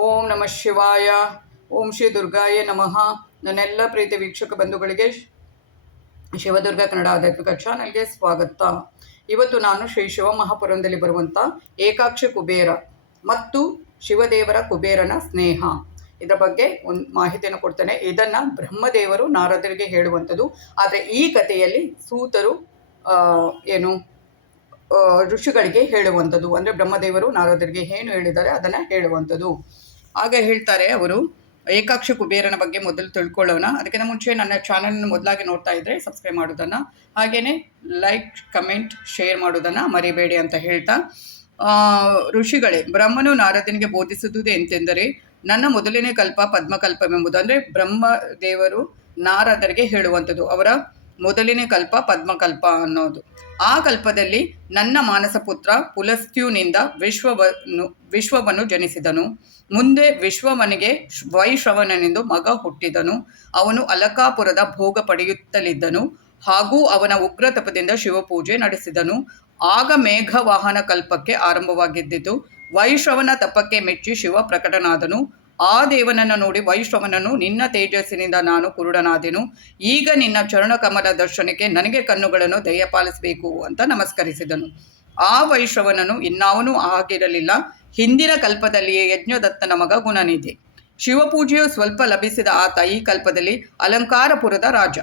ಓಂ ನಮಃ ಶಿವಾಯ. ಓಂ ಶ್ರೀ ದುರ್ಗಾಯ ನಮಃ. ನನ್ನೆಲ್ಲ ಪ್ರೀತಿ ವೀಕ್ಷಕ ಬಂಧುಗಳಿಗೆ ಶಿವದುರ್ಗ ಕನ್ನಡ ಆಧ್ಯಾತ್ಮಿಕ ಚಾನಲ್ಗೆ ಸ್ವಾಗತ. ಇವತ್ತು ನಾನು ಶ್ರೀ ಶಿವಮಹಾಪುರಂದಲ್ಲಿ ಬರುವಂಥ ಏಕಾಕ್ಷ ಕುಬೇರ ಮತ್ತು ಶಿವದೇವರ ಕುಬೇರನ ಸ್ನೇಹ ಇದರ ಬಗ್ಗೆ ಒಂದು ಮಾಹಿತಿಯನ್ನು ಕೊಡ್ತೇನೆ. ಇದನ್ನು ಬ್ರಹ್ಮದೇವರು ನಾರದರಿಗೆ ಹೇಳುವಂಥದ್ದು. ಆದರೆ ಈ ಕಥೆಯಲ್ಲಿ ಸೂತರು ಋಷಿಗಳಿಗೆ ಹೇಳುವಂಥದ್ದು. ಅಂದರೆ ಬ್ರಹ್ಮದೇವರು ನಾರದರಿಗೆ ಏನು ಹೇಳಿದ್ದಾರೆ ಅದನ್ನು ಹೇಳುವಂಥದ್ದು. ಆಗ ಹೇಳ್ತಾರೆ ಅವರು, ಏಕಾಕ್ಷ ಕುಬೇರನ ಬಗ್ಗೆ ಮೊದಲು ತಿಳ್ಕೊಳ್ಳೋಣ. ಅದಕ್ಕಿಂತ ಮುಂಚೆ ನನ್ನ ಚಾನಲ್ನ ಮೊದಲಾಗಿ ನೋಡ್ತಾ ಇದ್ದರೆ ಸಬ್ಸ್ಕ್ರೈಬ್ ಮಾಡೋದನ್ನು, ಹಾಗೆಯೇ ಲೈಕ್, ಕಮೆಂಟ್, ಶೇರ್ ಮಾಡೋದನ್ನು ಮರಿಬೇಡಿ ಅಂತ ಹೇಳ್ತಾ, ಋಷಿಗಳೇ, ಬ್ರಹ್ಮನು ನಾರದನಿಗೆ ಬೋಧಿಸುವುದು ಎಂತೆಂದರೆ, ನನ್ನ ಮೊದಲನೇ ಕಲ್ಪ ಪದ್ಮಕಲ್ಪವೆಂಬುದು. ಅಂದರೆ ಬ್ರಹ್ಮದೇವರು ನಾರದರಿಗೆ ಹೇಳುವಂಥದ್ದು. ಅವರ ಮೊದಲನೇ ಕಲ್ಪ ಪದ್ಮಕಲ್ಪ ಅನ್ನೋದು. ಆ ಕಲ್ಪದಲ್ಲಿ ನನ್ನ ಮಾನಸ ಪುತ್ರ ಪುಲಸ್ತ್ಯುನಿಂದ ವಿಶ್ವವನ್ನು ಜನಿಸಿದನು. ಮುಂದೆ ವಿಶ್ವವನಿಗೆ ವೈಶ್ರವಣನೆಂದು ಮಗ ಹುಟ್ಟಿದನು. ಅವನು ಅಲಕಾಪುರದ ಭೋಗ ಪಡೆಯುತ್ತಲಿದ್ದನು. ಹಾಗೂ ಅವನ ಉಗ್ರ ತಪದಿಂದ ಶಿವಪೂಜೆ ನಡೆಸಿದನು. ಆಗ ಮೇಘವಾಹನ ಕಲ್ಪಕ್ಕೆ ಆರಂಭವಾಗಿದ್ದಿತು. ವೈಶ್ರವನ ತಪಕ್ಕೆ ಮೆಚ್ಚಿ ಶಿವ ಪ್ರಕಟನಾದನು. ಆ ದೇವನನ್ನು ನೋಡಿ ವೈಶ್ರವನನು, ನಿನ್ನ ತೇಜಸ್ಸಿನಿಂದ ನಾನು ಕುರುಡನಾದೆನು. ಈಗ ನಿನ್ನ ಚರಣಕಮಲ ದರ್ಶನಕ್ಕೆ ನನಗೆ ಕಣ್ಣುಗಳನ್ನು ದಯಪಾಲಿಸಬೇಕು ಅಂತ ನಮಸ್ಕರಿಸಿದನು. ಆ ವೈಶ್ರವನನು ಇನ್ನಾವನೂ ಆಗಿರಲಿಲ್ಲ. ಹಿಂದಿನ ಕಲ್ಪದಲ್ಲಿಯೇ ಯಜ್ಞದತ್ತನ ಮಗ ಗುಣನಿಧಿ. ಶಿವಪೂಜೆಯು ಸ್ವಲ್ಪ ಲಭಿಸಿದ ಆತ ಈ ಕಲ್ಪದಲ್ಲಿ ಅಲಂಕಾರಪುರದ ರಾಜ.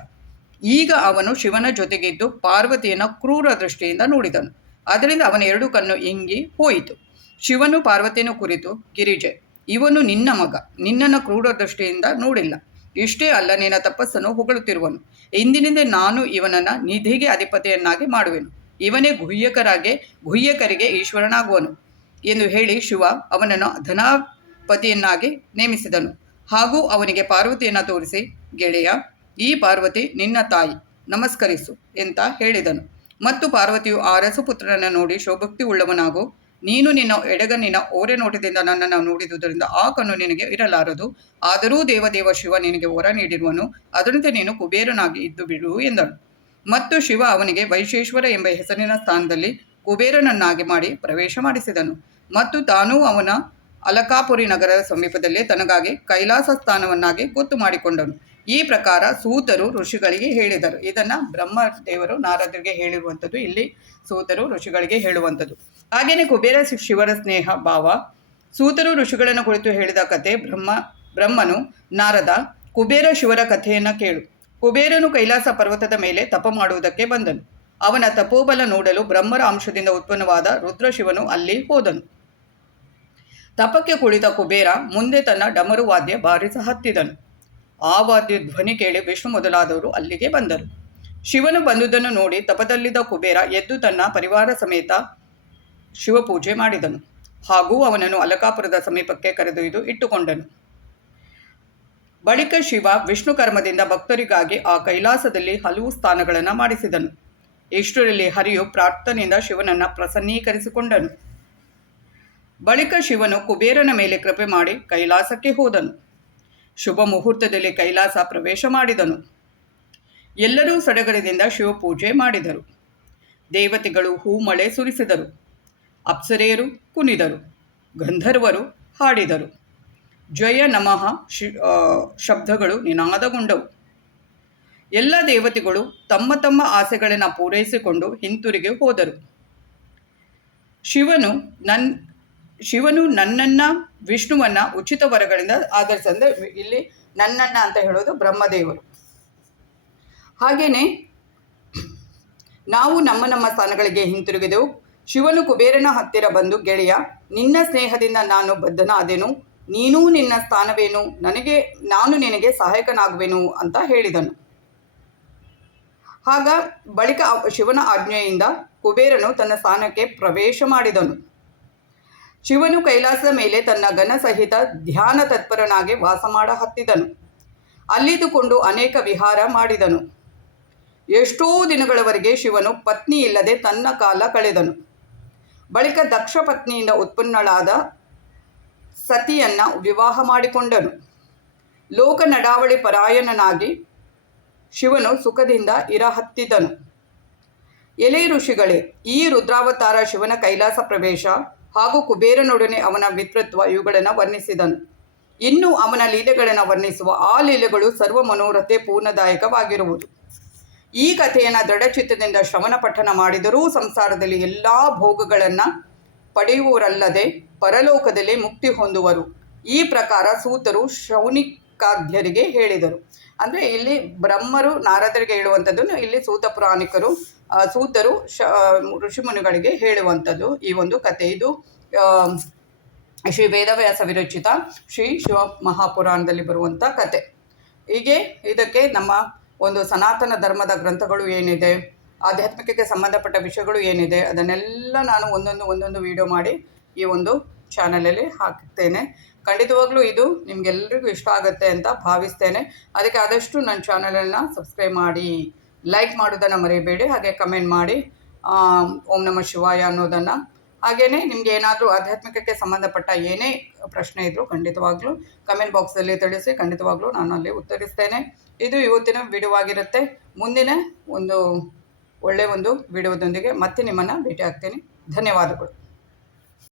ಈಗ ಅವನು ಶಿವನ ಜೊತೆಗಿದ್ದು ಪಾರ್ವತಿಯನ್ನು ಕ್ರೂರ ದೃಷ್ಟಿಯಿಂದ ನೋಡಿದನು. ಅದರಿಂದ ಅವನ ಎರಡು ಕಣ್ಣು ಇಂಗಿ ಹೋಯಿತು. ಶಿವನು ಪಾರ್ವತಿಯನ್ನು ಕುರಿತು, ಗಿರಿಜೆ, ಇವನು ನಿನ್ನ ಮಗ, ನಿನ್ನನ್ನು ಕ್ರೂರ ದೃಷ್ಟಿಯಿಂದ ನೋಡಿಲ್ಲ. ಇಷ್ಟೇ ಅಲ್ಲ, ನಿನ್ನ ತಪಸ್ಸನ್ನು ಹೊಗಳುತ್ತಿರುವನು. ಇಂದಿನಿಂದ ನಾನು ಇವನನ್ನು ನಿಧಿಗೆ ಅಧಿಪತಿಯನ್ನಾಗಿ ಮಾಡುವೆನು. ಇವನೇ ಗುಹ್ಯಕರಿಗೆ ಈಶ್ವರನಾಗುವನು ಎಂದು ಹೇಳಿ ಶಿವ ಅವನನ್ನು ಧನಾಪತಿಯನ್ನಾಗಿ ನೇಮಿಸಿದನು. ಹಾಗೂ ಅವನಿಗೆ ಪಾರ್ವತಿಯನ್ನು ತೋರಿಸಿ, ಗೆಳೆಯ, ಈ ಪಾರ್ವತಿ ನಿನ್ನ ತಾಯಿ, ನಮಸ್ಕರಿಸು ಅಂತ ಹೇಳಿದನು. ಮತ್ತು ಪಾರ್ವತಿಯು ಆ ರಸಪುತ್ರನನ್ನು ನೋಡಿ, ಶೋಭಕ್ತಿ ಉಳ್ಳವನಾಗು, ನೀನು ನಿನ್ನ ಎಡಗಣ್ಣಿನ ಓರೆ ನೋಟದಿಂದ ನನ್ನನ್ನು ನೋಡಿದುದರಿಂದ ಆ ಕಣ್ಣು ನಿನಗೆ ಇರಲಾರದು. ಆದರೂ ದೇವದೇವ ಶಿವ ನಿನಗೆ ವರ ನೀಡಿರುವನು. ಅದರಂತೆ ನೀನು ಕುಬೇರನಾಗಿ ಇದ್ದು ಬಿಡು ಎಂದನು. ಮತ್ತು ಶಿವ ಅವನಿಗೆ ವೈಶೇಶ್ವರ ಎಂಬ ಹೆಸರಿನ ಸ್ಥಾನದಲ್ಲಿ ಕುಬೇರನನ್ನಾಗಿ ಮಾಡಿ ಪ್ರವೇಶ ಮಾಡಿಸಿದನು. ಮತ್ತು ತಾನೂ ಅವನ ಅಲಕಾಪುರಿ ನಗರದ ಸಮೀಪದಲ್ಲೇ ತನಗಾಗಿ ಕೈಲಾಸ ಸ್ಥಾನವನ್ನಾಗಿ ಗೊತ್ತು ಮಾಡಿಕೊಂಡನು. ಈ ಪ್ರಕಾರ ಸೂತರು ಋಷಿಗಳಿಗೆ ಹೇಳಿದರು. ಇದನ್ನು ಬ್ರಹ್ಮದೇವರು ನಾರದರಿಗೆ ಹೇಳಿರುವಂಥದ್ದು, ಇಲ್ಲಿ ಸೂತರು ಋಷಿಗಳಿಗೆ ಹೇಳುವಂಥದ್ದು. ಹಾಗೆಯೇ ಕುಬೇರ ಶಿವರ ಸ್ನೇಹ ಭಾವ. ಸೂತರು ಋಷಿಗಳನ್ನು ಕುರಿತು ಹೇಳಿದ ಕಥೆ. ಬ್ರಹ್ಮನು, ನಾರದ, ಕುಬೇರ ಶಿವರ ಕಥೆಯನ್ನು ಕೇಳು. ಕುಬೇರನು ಕೈಲಾಸ ಪರ್ವತದ ಮೇಲೆ ತಪ ಮಾಡುವುದಕ್ಕೆ ಬಂದನು. ಅವನ ತಪೋಬಲ ನೋಡಲು ಬ್ರಹ್ಮರ ಅಂಶದಿಂದ ಉತ್ಪನ್ನವಾದ ರುದ್ರಶಿವನು ಅಲ್ಲಿ ಹೋದನು. ತಪಕ್ಕೆ ಕುಳಿತ ಕುಬೇರ ಮುಂದೆ ತನ್ನ ಡಮರು ವಾದ್ಯ ಬಾರಿಸ ಹತ್ತಿದನು. ಆ ವಾದ್ಯ ಧ್ವನಿ ಕೇಳಿ ವಿಷ್ಣು ಮೊದಲಾದವರು ಅಲ್ಲಿಗೆ ಬಂದರು. ಶಿವನು ಬಂದುದನ್ನು ನೋಡಿ ತಪದಲ್ಲಿದ್ದ ಕುಬೇರ ಎದ್ದು ತನ್ನ ಪರಿವಾರ ಸಮೇತ ಶಿವಪೂಜೆ ಮಾಡಿದನು. ಹಾಗೂ ಅವನನ್ನು ಅಲಕಾಪುರದ ಸಮೀಪಕ್ಕೆ ಕರೆದೊಯ್ದು ಇಟ್ಟುಕೊಂಡನು. ಬಳಿಕ ಶಿವ ವಿಷ್ಣು ಕರ್ಮದಿಂದ ಭಕ್ತರಿಗಾಗಿ ಆ ಕೈಲಾಸದಲ್ಲಿ ಹಲವು ಸ್ಥಾನಗಳನ್ನು ಮಾಡಿಸಿದನು. ಇಷ್ಟರಲ್ಲಿ ಹರಿಯು ಪ್ರಾರ್ಥನೆಯಿಂದ ಶಿವನನ್ನು ಪ್ರಸನ್ನೀಕರಿಸಿಕೊಂಡನು. ಬಳಿಕ ಶಿವನು ಕುಬೇರನ ಮೇಲೆ ಕೃಪೆ ಮಾಡಿ ಕೈಲಾಸಕ್ಕೆ ಹೋದನು. ಶುಭ ಮುಹೂರ್ತದಲ್ಲಿ ಕೈಲಾಸ ಪ್ರವೇಶ ಮಾಡಿದನು. ಎಲ್ಲರೂ ಸಡಗರದಿಂದ ಶಿವಪೂಜೆ ಮಾಡಿದರು. ದೇವತೆಗಳು ಹೂಮಳೆ ಸುರಿಸಿದರು. ಅಪ್ಸರೆಯರು ಕುಣಿದರು. ಗಂಧರ್ವರು ಹಾಡಿದರು. ಜಯ ನಮಃ ಶಬ್ದಗಳು ನಿನಾದಗೊಂಡವು. ಎಲ್ಲ ದೇವತೆಗಳು ತಮ್ಮ ತಮ್ಮ ಆಸೆಗಳನ್ನು ಪೂರೈಸಿಕೊಂಡು ಹಿಂತಿರುಗಿ ಹೋದರು. ಶಿವನು ನನ್ನನ್ನು, ವಿಷ್ಣುವನ್ನು ಉಚಿತ ವರಗಳಿಂದ ಆಧರಿಸಂದರೆ, ಇಲ್ಲಿ ನನ್ನನ್ನು ಅಂತ ಹೇಳೋದು ಬ್ರಹ್ಮದೇವರು. ಹಾಗೆಯೇ ನಾವು ನಮ್ಮ ಸ್ಥಾನಗಳಿಗೆ ಹಿಂತಿರುಗಿದೆವು. ಶಿವನು ಕುಬೇರನ ಹತ್ತಿರ ಬಂದು, ಗೆಳೆಯ, ನಿನ್ನ ಸ್ನೇಹದಿಂದ ನಾನು ಬದ್ಧನಾದೆನು. ನೀನೂ ನಿನ್ನ ಸ್ಥಾನವೇನು, ನಾನು ನಿನಗೆ ಸಹಾಯಕನಾಗುವೆನು ಅಂತ ಹೇಳಿದನು. ಬಳಿಕ ಶಿವನ ಆಜ್ಞೆಯಿಂದ ಕುಬೇರನು ತನ್ನ ಸ್ಥಾನಕ್ಕೆ ಪ್ರವೇಶ ಮಾಡಿದನು. ಶಿವನು ಕೈಲಾಸದ ಮೇಲೆ ತನ್ನ ಘನ ಸಹಿತ ಧ್ಯಾನ ತತ್ಪರನಾಗಿ ವಾಸ ಮಾಡ ಹತ್ತಿದನು. ಅಲ್ಲಿದ್ದುಕೊಂಡು ಅನೇಕ ವಿಹಾರ ಮಾಡಿದನು. ಎಷ್ಟೋ ದಿನಗಳವರೆಗೆ ಶಿವನು ಪತ್ನಿ ಇಲ್ಲದೆ ತನ್ನ ಕಾಲ ಕಳೆದನು. ಬಳಿಕ ದಕ್ಷ ಪತ್ನಿಯಿಂದ ಉತ್ಪನ್ನಳಾದ ಸತಿಯನ್ನು ವಿವಾಹ ಮಾಡಿಕೊಂಡನು. ಲೋಕ ನಡಾವಳಿ ಪರಾಯಣನಾಗಿ ಶಿವನು ಸುಖದಿಂದ ಇರಹತ್ತಿದನು. ಎಲೆ ಋಷಿಗಳೇ, ಈ ರುದ್ರಾವತಾರ ಶಿವನ ಕೈಲಾಸ ಪ್ರವೇಶ ಹಾಗೂ ಕುಬೇರನೊಡನೆ ಅವನ ಮಿತ್ರತ್ವ ಇವುಗಳನ್ನು ವರ್ಣಿಸಿದನು. ಇನ್ನು ಅವನ ಲೀಲೆಗಳನ್ನು ವರ್ಣಿಸುವ ಆ ಲೀಲೆಗಳು ಸರ್ವ ಮನೋರಥೆ ಪೂರ್ಣದಾಯಕವಾಗಿರುವುದು. ಈ ಕಥೆಯನ್ನು ದೃಢಚಿತ್ತದಿಂದ ಶ್ರವಣ ಪಠನ ಮಾಡಿದರೂ ಸಂಸಾರದಲ್ಲಿ ಎಲ್ಲ ಭೋಗಗಳನ್ನು ಪಡೆಯುವರಲ್ಲದೆ ಪರಲೋಕದಲ್ಲಿ ಮುಕ್ತಿ ಹೊಂದುವರು. ಈ ಪ್ರಕಾರ ಸೂತರು ಶೌನಿಕಾದ್ಯರಿಗೆ ಹೇಳಿದರು. ಅಂದರೆ ಇಲ್ಲಿ ಬ್ರಹ್ಮರು ನಾರದರಿಗೆ ಹೇಳುವಂಥದ್ದು, ಇಲ್ಲಿ ಸೂತರು ಋಷಿಮುನಿಗಳಿಗೆ ಹೇಳುವಂಥದ್ದು ಈ ಒಂದು ಕಥೆ. ಇದು ಶ್ರೀ ವೇದವ್ಯಾಸ ವಿರಚಿತ ಶ್ರೀ ಶಿವ ಮಹಾಪುರಾಣದಲ್ಲಿ ಬರುವಂಥ ಕತೆ. ಹೀಗೆ ಇದಕ್ಕೆ ನಮ್ಮ ಒಂದು ಸನಾತನ ಧರ್ಮದ ಗ್ರಂಥಗಳು ಏನಿದೆ, ಆಧ್ಯಾತ್ಮಿಕಕ್ಕೆ ಸಂಬಂಧಪಟ್ಟ ವಿಷಯಗಳು ಏನಿದೆ, ಅದನ್ನೆಲ್ಲ ನಾನು ಒಂದೊಂದು ವಿಡಿಯೋ ಮಾಡಿ ಈ ಒಂದು ಚಾನಲಲ್ಲಿ ಹಾಕ್ತೇನೆ. ಖಂಡಿತವಾಗ್ಲೂ ಇದು ನಿಮಗೆಲ್ಲರಿಗೂ ಇಷ್ಟ ಆಗುತ್ತೆ ಅಂತ ಭಾವಿಸ್ತೇನೆ. ಅದಕ್ಕೆ ಆದಷ್ಟು ನನ್ನ ಚಾನಲನ್ನು ಸಬ್ಸ್ಕ್ರೈಬ್ ಮಾಡಿ, ಲೈಕ್ ಮಾಡೋದನ್ನು ಮರಿಬೇಡಿ, ಹಾಗೆ ಕಮೆಂಟ್ ಮಾಡಿ ಓಂ ನಮಃ ಶಿವಾಯ ಅನ್ನೋದನ್ನು. ಹಾಗೆಯೇ ನಿಮಗೆ ಏನಾದರೂ ಆಧ್ಯಾತ್ಮಿಕಕ್ಕೆ ಸಂಬಂಧಪಟ್ಟ ಏನೇ ಪ್ರಶ್ನೆ ಇದ್ದರೂ ಖಂಡಿತವಾಗ್ಲೂ ಕಮೆಂಟ್ ಬಾಕ್ಸಲ್ಲಿ ತಿಳಿಸಿ, ಖಂಡಿತವಾಗ್ಲೂ ನಾನು ಅಲ್ಲಿ ಉತ್ತರಿಸ್ತೇನೆ. ಇದು ಇವತ್ತಿನ ವಿಡಿಯೋ ಆಗಿರುತ್ತೆ. ಮುಂದಿನ ಒಂದು ಒಳ್ಳೆಯ ಒಂದು ವಿಡಿಯೋದೊಂದಿಗೆ ಮತ್ತೆ ನಿಮ್ಮನ್ನು ಭೇಟಿ ಆಗ್ತೀನಿ. ಧನ್ಯವಾದಗಳು.